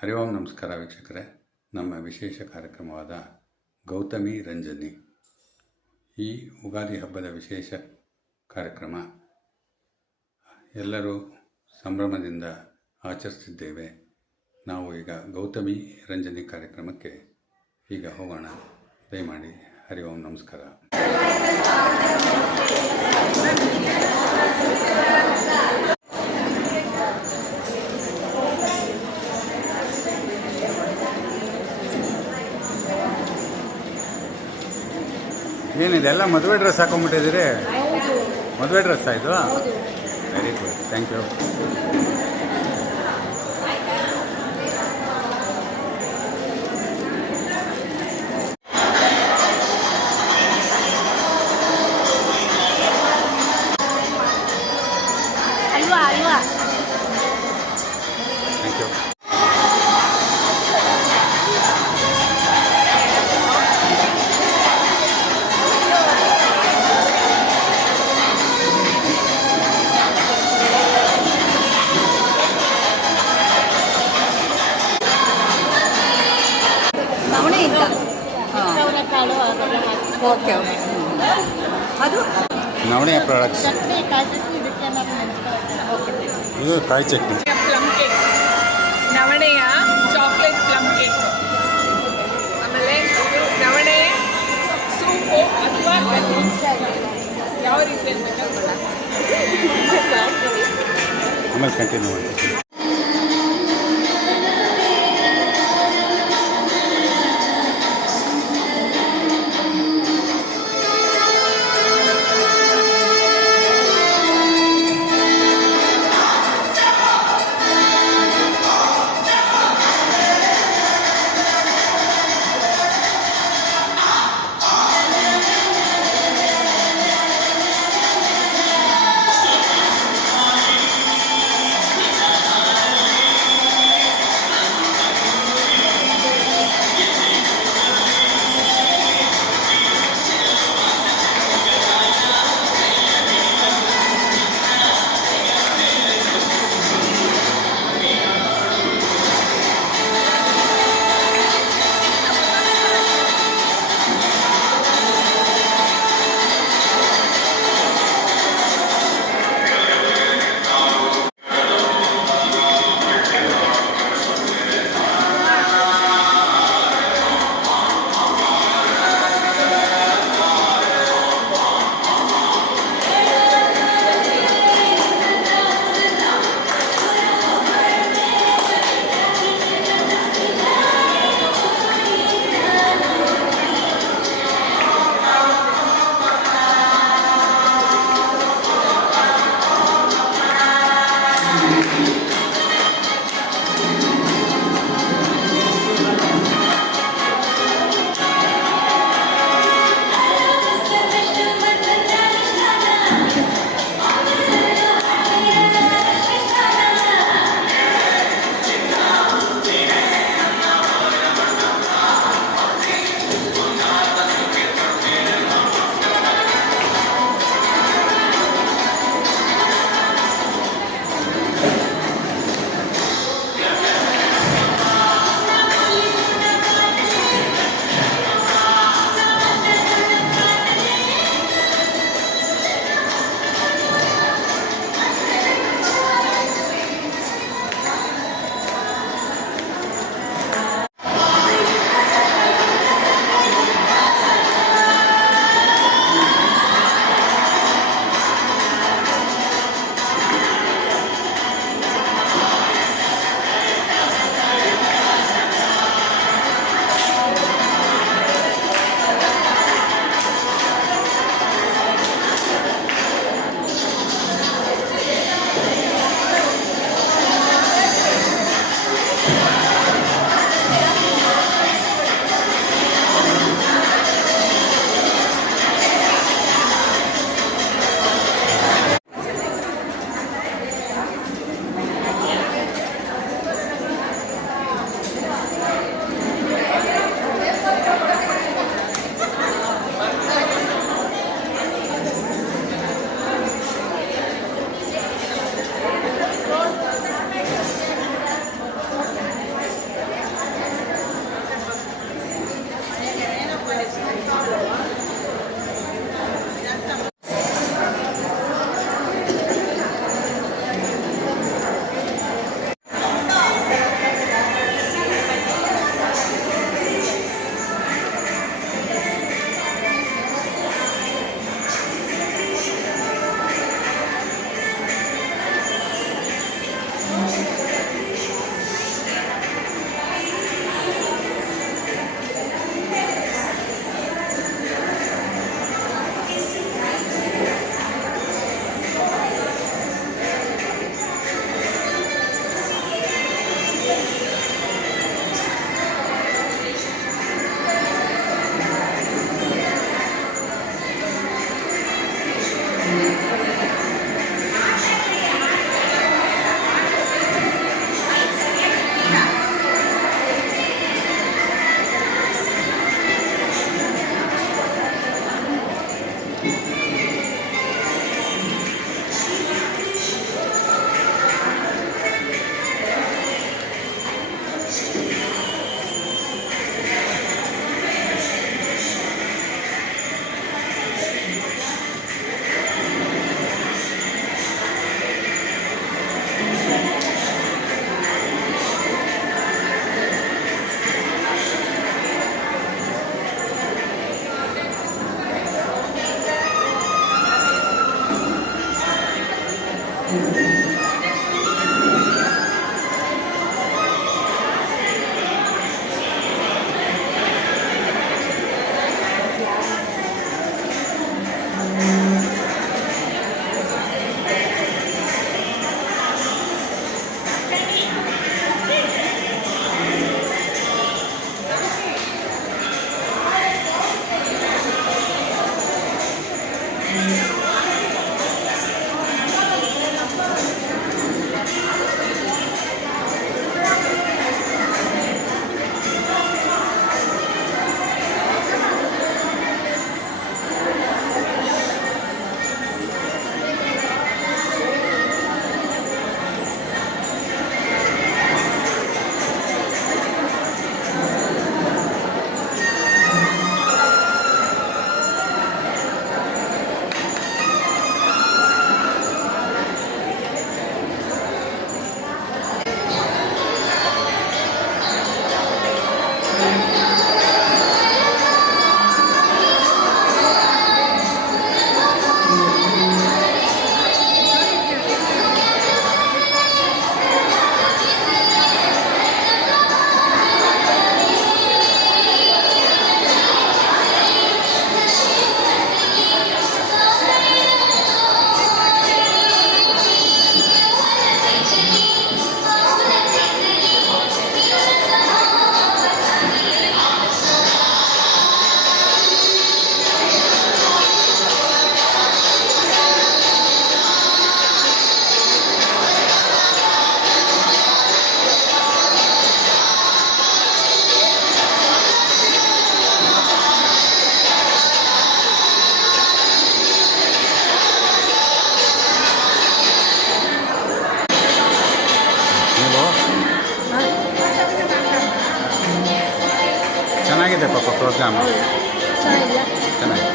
ಹರಿ ಓಂ ನಮಸ್ಕಾರ ವೀಕ್ಷಕರೇ. ನಮ್ಮ ವಿಶೇಷ ಕಾರ್ಯಕ್ರಮವಾದ ಗೌತಮಿ ರಂಜನಿ, ಈ ಉಗಾದಿ ಹಬ್ಬದ ವಿಶೇಷ ಕಾರ್ಯಕ್ರಮ ಎಲ್ಲರೂ ಸಂಭ್ರಮದಿಂದ ಆಚರಿಸುತ್ತಿದ್ದೇವೆ. ನಾವು ಈಗ ಗೌತಮಿ ರಂಜನಿ ಕಾರ್ಯಕ್ರಮಕ್ಕೆ ಈಗ ಹೋಗೋಣ. ದಯಮಾಡಿ ಹರಿ ಓಂ ನಮಸ್ಕಾರ. ಏನಿದೆಲ್ಲ ಮದುವೆ ಡ್ರೆಸ್ ಹಾಕೊಂಡ್ಬಿಟ್ಟಿದ್ದೀರಿ? ಮದುವೆ ಡ್ರೆಸ್ ಆಯಿತು. Very good, thank you. Thank you. Okay okay, ಅದು ನವಣೆಯ ಪ್ರಾಡಕ್ಟ್ಸ್. ಇದು ಕಾಯಿ ಚಟ್ನಿ, ಪ್ಲಮ್ ಕೇಕ್, ನವಣೆಯ ಚಾಕ್ಲೇಟ್ ಪ್ಲಮ್ ಕೇಕ್, ಆಮೇಲೆ ಇದು ನವಣೆ ಸೂಪು ಅಥವಾ ಯಾವ ರೀತಿ ಅಂತ ಆಮೇಲೆ ಕಂಟಿನ್ಯೂ ಮಾಡಿ. ಚೆನ್ನಾಗಿದೆ ಪಾಪ ಪ್ರೋಗ್ರಾಮ್. ಚೆನ್ನಾಗಿದೆಯಾ? ಚೆನ್ನಾಗಿದೆ.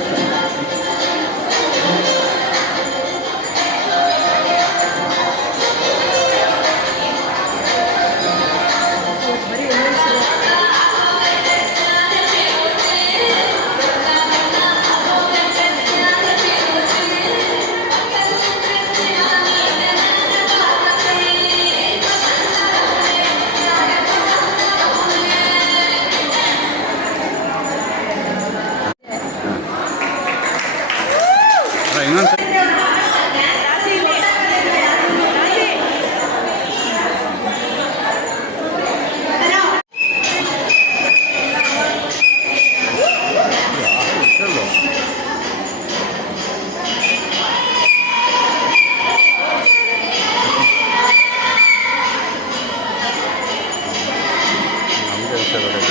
ಬರೀ ಎಲ್ಲಿಸಿದೆ. ಇನ್ನೊಂದು ನಮಗೆ ವಿಷಯ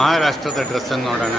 ಮಹಾರಾಷ್ಟ್ರದ ಡ್ರೆಸ್ಸನ್ನು ನೋಡೋಣ.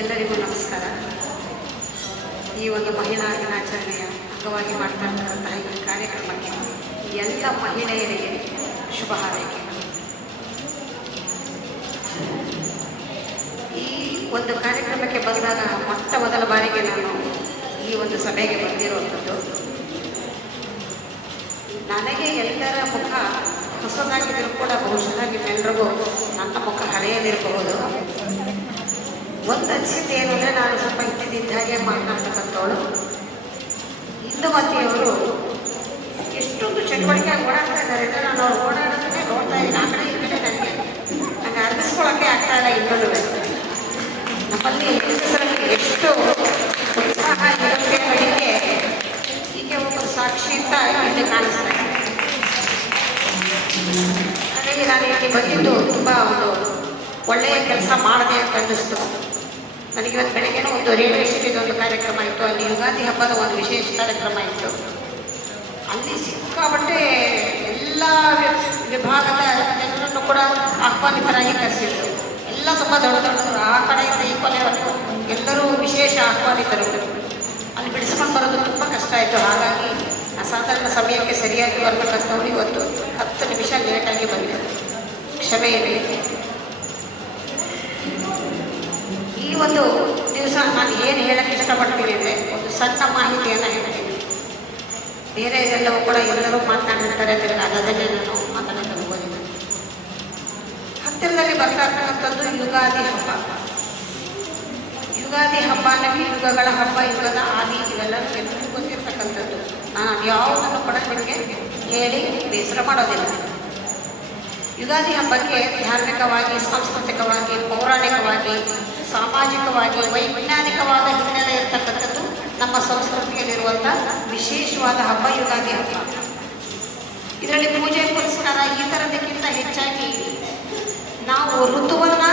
ಎಲ್ಲರಿಗೂ ನಮಸ್ಕಾರ. ಈ ಒಂದು ಮಹಿಳಾ ದಿನಾಚರಣೆಯ ಅಂಗವಾಗಿ ಮಾಡ್ತಾ ಇರ್ತಕ್ಕಂತಹ ಈ ಕಾರ್ಯಕ್ರಮಕ್ಕೆ ಎಲ್ಲ ಮಹಿಳೆಯರಿಗೆ ಶುಭ ಹಾರೈಕೆ. ಈ ಒಂದು ಕಾರ್ಯಕ್ರಮಕ್ಕೆ ಬಂದಾಗ ಮೊಟ್ಟ ಮೊದಲ ಬಾರಿಗೆ ನಾನು ಈ ಒಂದು ಸಭೆಗೆ ಬಂದಿರುವಂಥದ್ದು. ನನಗೆ ಎಲ್ಲರ ಮುಖ ಹೊಸದಾಗಿದ್ದರೂ ಕೂಡ ಬಹುಶಃ ನಿಮ್ಮೆಲ್ಲರಿಗೂ ನನ್ನ ಮುಖ ಹಳೆಯದಿರಬಹುದು. ಒಂದು ಅನಿಸಿದ್ದು ಏನು ಅಂದರೆ, ನಾನು ಸ್ವಲ್ಪ ಇದ್ದಿದ್ದ ಹಾಗೆ ಮಾತನಾಡ್ತಕ್ಕಂಥವಳು. ಇಂದುಮತಿಯವರು ಎಷ್ಟೊಂದು ಚಟುವಟಿಕೆಯಾಗಿ ಓಡಾಡ್ತಾ ಇದ್ದಾರೆ ಅಂದರೆ, ನಾನು ಅವ್ರು ಓಡಾಡೋದನ್ನೇ ನೋಡ್ತಾ ಇದ್ದೀನಿ. ಆ ಕಡೆ ಈ ಕಡೆ ನನಗೆ ಅರ್ಧಿಸ್ಕೊಳ್ಳೋಕ್ಕೆ ಆಗ್ತಾ ಇಲ್ಲ. ಇನ್ನೊಂದು ನಮ್ಮಲ್ಲಿ ಹೆಂಗಸರಲ್ಲಿ ಎಷ್ಟು ಉತ್ಸಾಹ ಇರುತ್ತೆ ಕಡೆಗೆ ಹೀಗೆ ಒಬ್ಬ ಸಾಕ್ಷಿ ಅಂತ ಇಲ್ಲಿ ಕಾಣಿಸ್ತಾ ಇದೆ. ಹಾಗಾಗಿ ನಾನು ಇಲ್ಲಿ ಬಂದಿದ್ದು ತುಂಬ ಒಂದು ಒಳ್ಳೆಯ ಕೆಲಸ ಮಾಡಿದೆ ಅಂತ ಅನ್ನಿಸ್ತು ನನಗಿವತ್ತು. ಬೆಳಗ್ಗೆನೂ ಒಂದು ರೇಡಿಯೋ ಸಿಟಿದ ಒಂದು ಕಾರ್ಯಕ್ರಮ ಇತ್ತು, ಅಲ್ಲಿ ಯುಗಾದಿ ಹಬ್ಬದ ಒಂದು ವಿಶೇಷ ಕಾರ್ಯಕ್ರಮ ಇತ್ತು. ಅಲ್ಲಿ ಸಿಕ್ಕಾಪಟ್ಟೆ ಎಲ್ಲ ವಿಭಾಗದ ಜನರನ್ನು ಕೂಡ ಆಹ್ವಾನಿತರಾಗಿ ಕರೆಸಿದ್ರು. ಎಲ್ಲ ತುಂಬ ದೊಡ್ಡ ದೊಡ್ಡವರು, ಆ ಕಡೆಯಿಂದ ಈ ಕೊನೆಯವರೆಗೂ ಎಲ್ಲರೂ ವಿಶೇಷ ಆಹ್ವಾನಿತರು. ಅಲ್ಲಿ ಬಿಡಿಸ್ಕೊಂಡು ಬರೋದು ತುಂಬ ಕಷ್ಟ ಆಯಿತು. ಹಾಗಾಗಿ ಆ ಸಾಧಾರಣ ಸಮಯಕ್ಕೆ ಸರಿಯಾಗಿ ಬರಬೇಕಂತವ್ರು ಇವತ್ತು 10 ನಿಮಿಷ ಲೇಟಾಗಿ ಬಂದಿದೆ. ಕ್ಷಮೆ ಇರಲಿ. ಈ ಒಂದು ದಿವಸ ನಾನು ಏನು ಹೇಳಕ್ಕೆ ಇಷ್ಟಪಡ್ತೀನಿ ಅಂದರೆ, ಒಂದು ಸಣ್ಣ ಮಾಹಿತಿಯನ್ನು ಹೇಳ್ತೀನಿ. ಬೇರೆ ಇದೆಲ್ಲವೂ ಕೂಡ ಎಲ್ಲರೂ ಮಾತನಾಡಿರ್ತಾರೆ ಅಂದರೆ ಅದನ್ನೇ ನಾನು ಮಾತನಾಡಲು ಹೋಗೋದಿಲ್ಲ. ಹತ್ತಿರದಲ್ಲಿ ಬರ್ತಾ ಇರ್ತಕ್ಕಂಥದ್ದು ಯುಗಾದಿ ಹಬ್ಬ. ಯುಗಾದಿ ಹಬ್ಬ ಅನ್ನೋಕ್ಕೆ ಯುಗಗಳ ಹಬ್ಬ, ಯುಗದ ಆದಿ, ಇವೆಲ್ಲ ಎಲ್ಲರಿಗೂ ಗೊತ್ತಿರ್ತಕ್ಕಂಥದ್ದು. ನಾನು ಯಾವುದನ್ನು ಕೂಡ ನಿಮಗೆ ಹೇಳಿ ಬೇಸರ ಮಾಡೋದಿಲ್ಲ. ಯುಗಾದಿ ಹಬ್ಬಕ್ಕೆ ಧಾರ್ಮಿಕವಾಗಿ, ಸಾಂಸ್ಕೃತಿಕವಾಗಿ, ಪೌರಾಣಿಕವಾಗಿ, ಸಾಮಾಜಿಕವಾಗಿ, ವೈಜ್ಞಾನಿಕವಾದ ಹಿನ್ನೆಲೆ ಇರ್ತಕ್ಕಂಥದ್ದು ನಮ್ಮ ಸಂಸ್ಕೃತಿಯಲ್ಲಿರುವಂಥ ವಿಶೇಷವಾದ ಹಬ್ಬ ಯುಗಾದಿ ಹಬ್ಬ. ಇದರಲ್ಲಿ ಪೂಜೆ ಪುರಸ್ಕಾರ ಈ ಥರದಕ್ಕಿಂತ ಹೆಚ್ಚಾಗಿ ನಾವು ಋತುವನ್ನು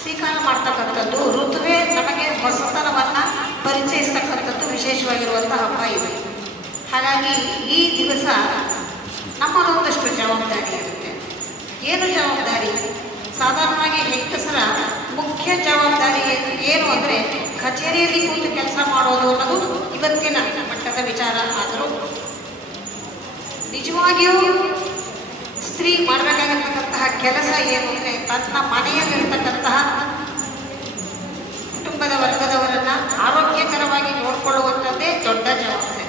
ಸ್ವೀಕಾರ ಮಾಡ್ತಕ್ಕಂಥದ್ದು, ಋತುವೇ ನಮಗೆ ಹೊಸತನವನ್ನು ಪರಿಚಯಿಸ್ತಕ್ಕಂಥದ್ದು ವಿಶೇಷವಾಗಿರುವಂಥ ಹಬ್ಬ ಇದು. ಹಾಗಾಗಿ ಈ ದಿವಸ ನಮ್ಮದೊಂದಷ್ಟು ಜವಾಬ್ದಾರಿ ಇರುತ್ತೆ. ಏನು ಜವಾಬ್ದಾರಿ? ಸಾಧಾರಣವಾಗಿ ಹೆಂಗಸರ ಮುಖ್ಯ ಜವಾಬ್ದಾರಿ ಏನು ಅಂದರೆ, ಕಚೇರಿಯಲ್ಲಿ ಕೂತು ಕೆಲಸ ಮಾಡೋದು ಅನ್ನೋದು ಇವತ್ತಿನ ಮಟ್ಟದ ವಿಚಾರ. ಆದರೂ ನಿಜವಾಗಿಯೂ ಸ್ತ್ರೀ ಮಾಡಬೇಕಾಗಿರ್ತಕ್ಕಂತಹ ಕೆಲಸ ಏನು ಅಂದರೆ, ತನ್ನ ಮನೆಯಲ್ಲಿರ್ತಕ್ಕಂತಹ ಕುಟುಂಬದ ವರ್ಗದವರನ್ನು ಆರೋಗ್ಯಕರವಾಗಿ ನೋಡಿಕೊಳ್ಳುವಂಥದ್ದೇ ದೊಡ್ಡ ಜವಾಬ್ದಾರಿ.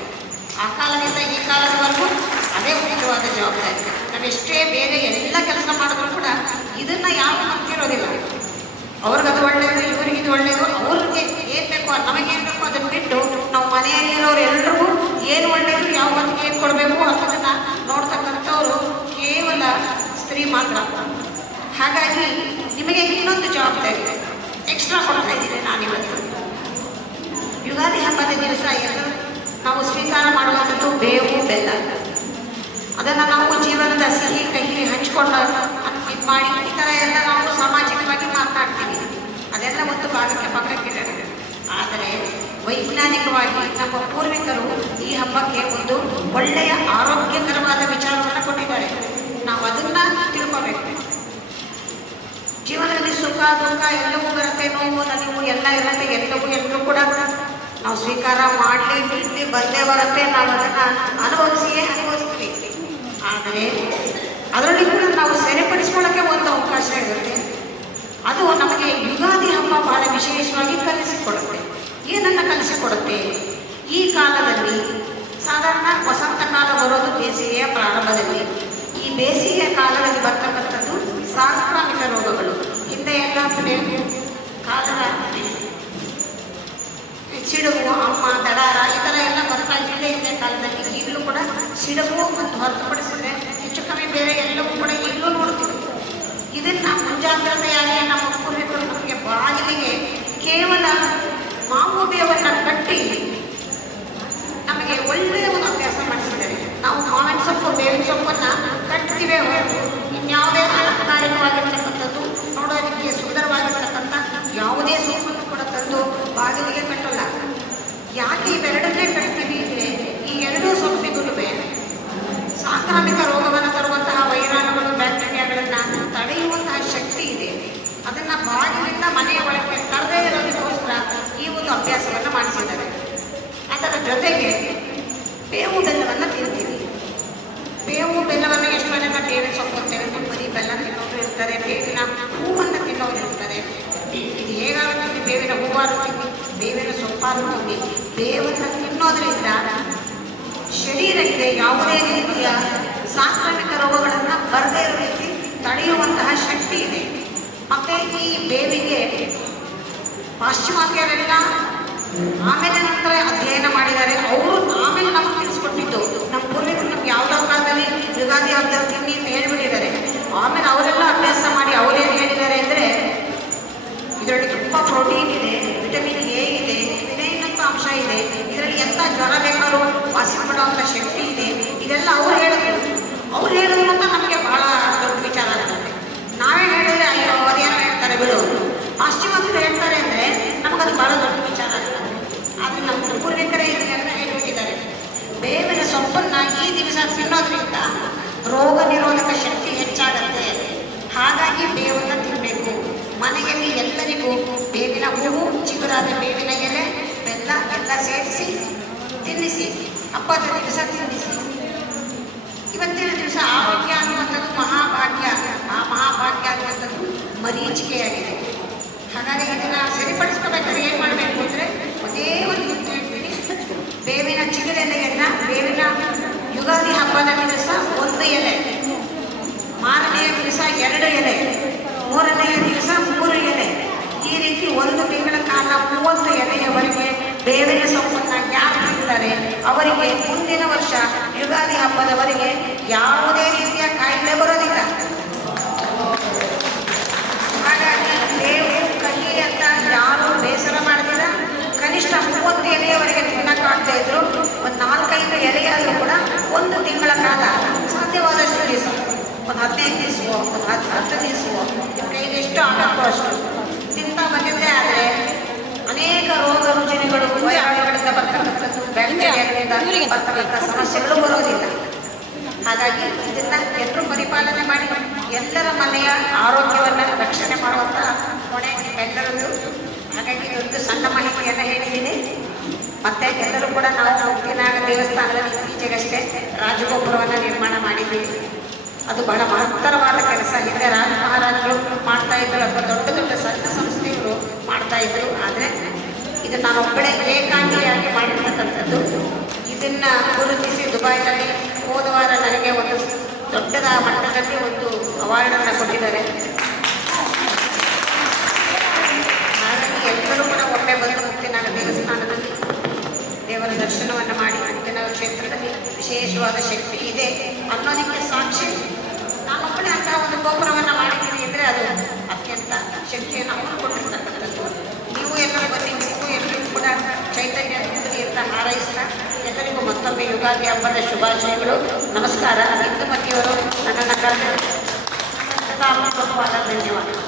ಆ ಕಾಲದಿಂದ ಈ ಕಾಲದವರೆಗೂ ಅದೇ ಮುಖ್ಯವಾದ ಜವಾಬ್ದಾರಿ. ನಾವೆಷ್ಟೇ ಬೇರೆ ಎಲ್ಲ ಕೆಲಸ ಮಾಡಿದ್ರು ಕೂಡ ಇದನ್ನು ಯಾರು ನಂಬಿರೋದಿಲ್ಲ. ಅವ್ರಿಗದು ಒಳ್ಳೆಯದು, ಇವರಿಗಿದು ಒಳ್ಳೆಯದು, ಅವ್ರಿಗೆ ಏನು ಬೇಕೋ ನಮಗೇನು ಬೇಕೋ ಅದನ್ನು ಬಿಟ್ಟು ನಾವು ಮನೆಯಲ್ಲಿರೋರು ಎಲ್ರಿಗೂ ಏನು ಒಳ್ಳೆಯದು, ಯಾವ ಹೊತ್ತಿಗೆ ಏನು ಕೊಡಬೇಕು ಅನ್ನೋದನ್ನು ನೋಡ್ತಕ್ಕಂಥವ್ರು ಕೇವಲ ಸ್ತ್ರೀ ಮಾತ್ರ. ಹಾಗಾಗಿ ನಿಮಗೆ ಇನ್ನೊಂದು ಜವಾಬ್ದಾರಿ ಎಕ್ಸ್ಟ್ರಾ ಕೊಡ್ತಾ ಇದ್ದೀನಿ ನಾನಿವತ್ತು. ಯುಗಾದಿ ಹಬ್ಬದ ದಿವಸ ಎಲ್ಲರೂ ನಾವು ಸ್ವೀಕಾರ ಮಾಡುವಂಥದ್ದು ಬೇವು ಬೆಲ್ಲ. ಅದನ್ನು ನಾವು ಜೀವನದ ಸಿಹಿ ಕಹಿ ಹಂಚ್ಕೊಂಡು ಇದು ಮಾಡಿ ಈ ಥರ ಎಲ್ಲ ನಾವು ಸಾಮಾಜಿಕವಾಗಿ ಮಾತನಾಡ್ತೀವಿ. ಅದೆಲ್ಲ ಒಂದು ಭಾಗಕ್ಕೆ ಪಕ್ಕಕ್ಕಿದೆ. ಆದರೆ ವೈಜ್ಞಾನಿಕವಾಗಿ ನಮ್ಮ ಪೂರ್ವಿಕರು ಈ ಹಬ್ಬಕ್ಕೆ ಒಂದು ಒಳ್ಳೆಯ ಆರೋಗ್ಯಕರವಾದ ವಿಚಾರವನ್ನು ಕೊಟ್ಟಿದ್ದಾರೆ. ನಾವು ಅದನ್ನು ತಿಳ್ಕೋಬೇಕು. ಜೀವನದಲ್ಲಿ ಸುಖ ದುಃಖ ಎಲ್ಲವೂ ಬರುತ್ತೆ, ನೋವು ನಲಿವು ಎಲ್ಲ ಇರುತ್ತೆ. ಎಲ್ಲವೂ ಕೂಡ ನಾವು ಸ್ವೀಕಾರ ಮಾಡಲಿ ಬಿಡಲಿ ಬಂದೇ ಬರುತ್ತೆ. ನಾವು ಅದನ್ನು ಅನುಭವಿಸ್ತೀವಿ. ಆದರೆ ಅದರಲ್ಲಿ ಕೂಡ ನಾವು ಸರಿಪಡಿಸ್ಕೊಳ್ಳೋಕ್ಕೆ ಒಂದು ಅವಕಾಶ ಇರುತ್ತೆ. ಅದು ನಮಗೆ ಯುಗಾದಿ ಹಬ್ಬ ಬಹಳ ವಿಶೇಷವಾಗಿ ಕಲಿಸಿಕೊಡುತ್ತೆ. ಏನನ್ನು ಕಲಿಸಿಕೊಡುತ್ತೆ? ಈ ಕಾಲದಲ್ಲಿ ಸಾಧಾರಣ ವಸಂತ ಕಾಲ ಬರೋದು ಬೇಸಿಗೆಯ ಪ್ರಾರಂಭದಲ್ಲಿ. ಈ ಬೇಸಿಗೆಯ ಕಾಲದಲ್ಲಿ ಬರ್ತಕ್ಕಂಥದ್ದು ಸಾಂಕ್ರಾಮಿಕ ರೋಗಗಳು. ಹಿಂದೆ ಎಲ್ಲ ಕಾಲರ, ಸಿಡುಬು, ಅಮ್ಮ, ದಡಾರ ಈ ಥರ ಎಲ್ಲ ಬರ್ತಾ ಹಿಂದೆ ಕಾಲದಲ್ಲಿ. ಈಗಲೂ ಕೂಡ ಸಿಡುಬು ಮತ್ತು ಹೊರತುಪಡಿಸಿದ್ರೆ ಹೆಚ್ಚು ಕಮ್ಮಿ ಬೇರೆ ಎಲ್ಲವೂ ಕೂಡ ಈಗಲೂ ನೋಡ್ತೀವಿ. ಇದನ್ನು ಮುಂಜಾಗ್ರತೆಯಾಗಿ ನಮ್ಮ ಪೂರ್ವಿಕರು ನಮಗೆ ಬಾಗಿಲಿಗೆ ಕೇವಲ ಮಾವು ಬೇವನ್ನು ಕಟ್ಟಿ ನಮಗೆ ಒಳ್ಳೆಯ ಒಂದು ಅಭ್ಯಾಸ ಮಾಡಿಸಿದ್ದಾರೆ. ನಾವು ಮಾವಿನ ಸೊಪ್ಪು ಬೇವಿನ ಸೊಪ್ಪನ್ನು ಕಟ್ತೀವೇ ಹೊರತು ಇನ್ಯಾವುದೇ ಅಲಂಕಾರಿಕವಾಗಿರ್ತಕ್ಕಂಥದ್ದು, ನೋಡೋದಕ್ಕೆ ಸುಂದರವಾಗಿರ್ತಕ್ಕಂಥ ಯಾವುದೇ ಸೊಪ್ಪನ್ನು ಕೂಡ ತಂದು ಬಾಗಿಲಿಗೆ ಕಟ್ಟಲ್ಲ. ಯಾಕೆ ಇವೆರಡನ್ನೇ ಕಟ್ತೀವಿ ಅಂದರೆ, ಈ ಎರಡೂ ಸೊಪ್ಪಿಗೂ ಸಾಂಕ್ರಾಮಿಕ ರೋಗವನ್ನು ತರುವಂತಹ ವೈರಾಣುಗಳು, ಬ್ಯಾಕ್ಟೀರಿಯಾಗಳನ್ನು ತಡೆಯುವಂತಹ ಶಕ್ತಿ ಇದೆ. ಅದನ್ನು ಬಾಗಿಲಿಂದ ಮನೆಯ ಒಳಗೆ ತರದೇ ಇರೋದಕ್ಕೋಸ್ಕರ ಜೊತೆಗೆ ಬೇವು ಬೆಲ್ಲವನ್ನು ತಿಂತೀವಿ. ಬೇವು ಬೆಲ್ಲವನ್ನು ಎಷ್ಟು ಜನ ಬೇವಿನ ಸೊಪ್ಪು ಅಂತೇಳಿ ಬರೀ ಬೆಲ್ಲ ತಿನ್ನೋರು ಇರ್ತಾರೆ, ಬೇವಿನ ಹೂವನ್ನು ತಿನ್ನೋರು ಇರ್ತಾರೆ. ಇದು ಹೇಗಾಗುತ್ತೆ, ಬೇವಿನ ಹೂವಾರು ತಿನ್ನಿ, ಬೇವಿನ ಸೊಪ್ಪಾರು ತಿನ್ನಿ. ಬೇವನ್ನು ತಿನ್ನೋದ್ರಿಂದ ಶರೀರಕ್ಕೆ ಯಾವುದೇ ರೀತಿಯ ಸಾಂಕ್ರಾಮಿಕ ರೋಗಗಳನ್ನು ಬರದೇ ಇರೋ ರೀತಿ ತಡೆಯುವಂತಹ ಶಕ್ತಿ ಇದೆ. ಮತ್ತು ಈ ಬೇವಿಗೆ ಪಾಶ್ಚಿಮಾತ್ಯರೆಲ್ಲ ಆಮೇಲೆ ನಂತರ ಅಧ್ಯಯನ ಮಾಡಿದ್ದಾರೆ. ಅವರು ಆಮೇಲೆ ನಮಗೆ ತಿಳಿಸ್ಕೊಟ್ಟಿದ್ದು. ನಮ್ಮ ಪೂರ್ವಿಕರು ನಮ್ಗೆ ಯಾವುದೋ ಕಾಲದಲ್ಲಿ ಯುಗಾದಿ ಹಬ್ಬದಲ್ಲಿ ತಿನ್ನಿ ಅಂತ ಹೇಳ್ಬಿಟ್ಟಿದ್ದಾರೆ. ಆಮೇಲೆ ಅವರೆಲ್ಲ ಅಭ್ಯಾಸ ಮಾಡಿ ಅವರೇನು ಹೇಳಿದ್ದಾರೆ ಅಂದರೆ, ಇದರಲ್ಲಿ ತುಂಬ ಪ್ರೋಟೀನ್ ಇದೆ, ವಿಟಮಿನ್ ಎ ಇದೆ, ವಿಟಮಿನ್ ಅಂತ ಅಂಶ ಇದೆ, ಇದರಲ್ಲಿ ಎಂಥ ಜ್ವರ ಬೇಕಾದ್ರೂ ವಾಸಿ ಮಾಡುವಂಥ ಶಕ್ತಿ ಇದೆ. ಇದೆಲ್ಲ ಅವ್ರು ಹೇಳಿದ್ರು. ಅವ್ರು ಹೇಳಿದ್ರು ಅಂತ ನಮಗೆ ಬಹಳ ದೊಡ್ಡ ವಿಚಾರ ಆಗುತ್ತೆ. ನಾವೇ ಹೇಳಿದ್ರೆ ಅಯ್ಯೋ ಅದೇನೋ ಹೇಳ್ತಾರೆ ಬಿಡು. ಪಾಶ್ಚಿಮಾತ್ಯರು ಹೇಳ್ತಾರೆ ಅಂದರೆ ನಮಗದು ಬಹಳ ದೊಡ್ಡ ವಿಚಾರ ಆಗುತ್ತೆ. ಆದರೆ ನಮ್ಮ ಪೂರ್ವಿಕರೇ ಇದನ್ನೆಲ್ಲ ಹೇಳಿಬಿಟ್ಟಿದ್ದಾರೆ. ಬೇವಿನ ಸೊಪ್ಪನ್ನು ಈ ದಿವಸ ತಿನ್ನೋದ್ರಿಂದ ರೋಗ ನಿರೋಧಕ ಶಕ್ತಿ ಹೆಚ್ಚಾಗುತ್ತೆ. ಹಾಗಾಗಿ ಬೇವನ್ನು ತಿನ್ನಬೇಕು. ಮನೆಯಲ್ಲಿ ಎಲ್ಲರಿಗೂ ಬೇವಿನ ಹೂವು, ಚಿಗುರಾದ ಬೇವಿನ ಎಲೆ, ಬೆಲ್ಲ ಎಲ್ಲ ಸೇರಿಸಿ ತಿನ್ನಿಸಿ. ಹಬ್ಬದ ದಿವಸ ತಿನ್ನಿಸಿ. ಇವತ್ತಿನ ದಿವಸ ಆರೋಗ್ಯ ಅನ್ನುವಂಥದ್ದು ಮಹಾಭಾಗ್ಯ. ಆ ಮಹಾಭಾಗ್ಯ ಅನ್ನುವಂಥದ್ದು ಮರೀಚಿಕೆಯಾಗಿದೆ. ಹಾಗಾಗಿ ಇದನ್ನು ಸರಿಪಡಿಸ್ಕೋಬೇಕಾದ್ರೆ ಏನು ಮಾಡಬೇಕು ಅಂದರೆ, ಒಂದೇ ಒಂದು ಹೇಳ್ತೀನಿ, ಬೇವಿನ ಚಿಗುರೆಲೆಯನ್ನು ಬೇವಿನ ಯುಗಾದಿ ಹಬ್ಬದ ದಿವಸ 1 ಎಲೆ, ಮಾರನೆಯ ದಿವಸ 2 ಎಲೆ, ಮೂರನೆಯ ದಿವಸ 3 ಎಲೆ, ಈ ರೀತಿ 1 ತಿಂಗಳ ಕಾಲ 30 ಎಲೆಯವರೆಗೆ ಬೇವಿನ ಸೊಪ್ಪನ್ನು ಯಾರು ತಿಂತಾರೆ ಅವರಿಗೆ ಮುಂದಿನ ವರ್ಷ ಯುಗಾದಿ ಹಬ್ಬದವರೆಗೆ ಯಾವುದೇ ರೀತಿಯ ಕಾಯಿಲೆ ಬರೋದಿಲ್ಲ. ಹಾಗಾಗಿ ಬೇವು ಕಹಿ ಅಂತ ಯಾರು ಬೇಸರ ಮಾಡಿದಿಲ್ಲ. ಕನಿಷ್ಠ 30 ಎಲೆಯವರೆಗೆ ತಿನ್ನಕ್ಕಾಗದೇ ಇದ್ರು ಒಂದು 4-5 ಎಲೆಯಾದರೂ ಕೂಡ 1 ತಿಂಗಳ ಕಾಲ ಸಾಧ್ಯವಾದಷ್ಟು ದಿವಸ, ಒಂದು 15 ದಿವಸವೋ, ಒಂದು 10 ದಿವಸವೋ, ನಿಮ್ಮ ಕೈಗೆ ಎಷ್ಟು ಆಗಕ್ಕೋ ಅಷ್ಟು ತಿಂತಾ ಬಂದಿದ್ದೇ ಆದರೆ ಅನೇಕ ರೋಗ ರುಜಿನಗಳು, ವೈರಾಣುಗಳಿಂದ ಬರ್ತಕ್ಕಂಥದ್ದು, ಬ್ಯಾಕ್ಟೀರಿಯಾಗಳಿಂದ ಬರ್ತಕ್ಕಂಥ ಸಮಸ್ಯೆಗಳು ಬರೋದಿಲ್ಲ. ಹಾಗಾಗಿ ಇದನ್ನು ಎಲ್ಲರೂ ಪರಿಪಾಲನೆ ಮಾಡಿ ಎಲ್ಲರ ಮನೆಯ ಆರೋಗ್ಯವನ್ನು ರಕ್ಷಣೆ ಮಾಡುವಂಥ ಹೊಣೆ ನಿಮ್ಮೆಲ್ಲರದ್ದು. ಹಾಗಾಗಿ ಇದೊಂದು ಸಣ್ಣ ಮಾಹಿತಿಯನ್ನು ಹೇಳಿದ್ದೀನಿ. ಮತ್ತು ಎಲ್ಲರೂ ಕೂಡ ನಾವು ಮುಕ್ತಿನಾಗ ದೇವಸ್ಥಾನದಲ್ಲಿ ಇತ್ತೀಚೆಗಷ್ಟೇ ರಾಜಗೋಪುರವನ್ನು ನಿರ್ಮಾಣ ಮಾಡಿದ್ದೀವಿ. ಅದು ಬಹಳ ಮಹತ್ತರವಾದ ಕೆಲಸ. ಹಿಂದೆ ರಾಜ ಮಹಾರಾಜರು ಮಾಡ್ತಾಯಿದ್ರು ಅಥವಾ ದೊಡ್ಡ ದೊಡ್ಡ ಸಂಘ ಸಂಸ್ಥೆಗಳು ಮಾಡ್ತಾಯಿದ್ರು. ಆದರೆ ಇದು ನಾನೊಬ್ಬಳೇ ಏಕಾಂಗಿಯಾಗಿ ಮಾಡಿರ್ತಕ್ಕಂಥದ್ದು. ಇದನ್ನು ಗುರುತಿಸಿ ದುಬೈನಲ್ಲಿ ಹೋದ ವಾರ ನನಗೆ ಒಂದು ದೊಡ್ಡದ ಮಟ್ಟದಲ್ಲಿ ಒಂದು ಅವಾರ್ಡನ್ನು ಕೊಟ್ಟಿದ್ದಾರೆ. ಹಾಗಾಗಿ ಎಲ್ಲರೂ ಕೂಡ ಒಮ್ಮೆ ಬಂದು ಮುಕ್ತಿನಾಗ ದೇವಸ್ಥಾನದಲ್ಲಿ ದೇವರ ದರ್ಶನವನ್ನು ಮಾಡಿ ಮುಕ್ತಿನಾಗ ಕ್ಷೇತ್ರದಲ್ಲಿ ವಿಶೇಷವಾದ ಶಕ್ತಿ ಇದೆ ಅನ್ನೋದಕ್ಕೆ ಸಾಕ್ಷಿ. ನಾನೊಬ್ಬನೇ ಅಂತ ಒಂದು ಗೋಪುರವನ್ನು ಮಾಡಿದ್ದೀನಿ ಅಂದರೆ ಅದು ಅತ್ಯಂತ ಶಕ್ತಿಯನ್ನು ಅವರು ಕೊಟ್ಟಿರ್ತಕ್ಕಂಥದ್ದು. ನೀವು ಎಲ್ಲರೂ ಬನ್ನಿ, ನೀವು ಎಲ್ಲರಿಗೂ ಕೂಡ ಚೈತನ್ಯ ತುಂಬಲಿ ಅಂತ ಹಾರೈಸ್ತಾ ಎಲ್ಲರಿಗೂ ಮತ್ತೊಮ್ಮೆ ಯುಗಾದಿ ಹಬ್ಬದ ಶುಭಾಶಯಗಳು. ನಮಸ್ಕಾರ. ಇಂದುಮತಿಯವರು ನನ್ನನ್ನು ಕರೆದು ಧನ್ಯವಾದ.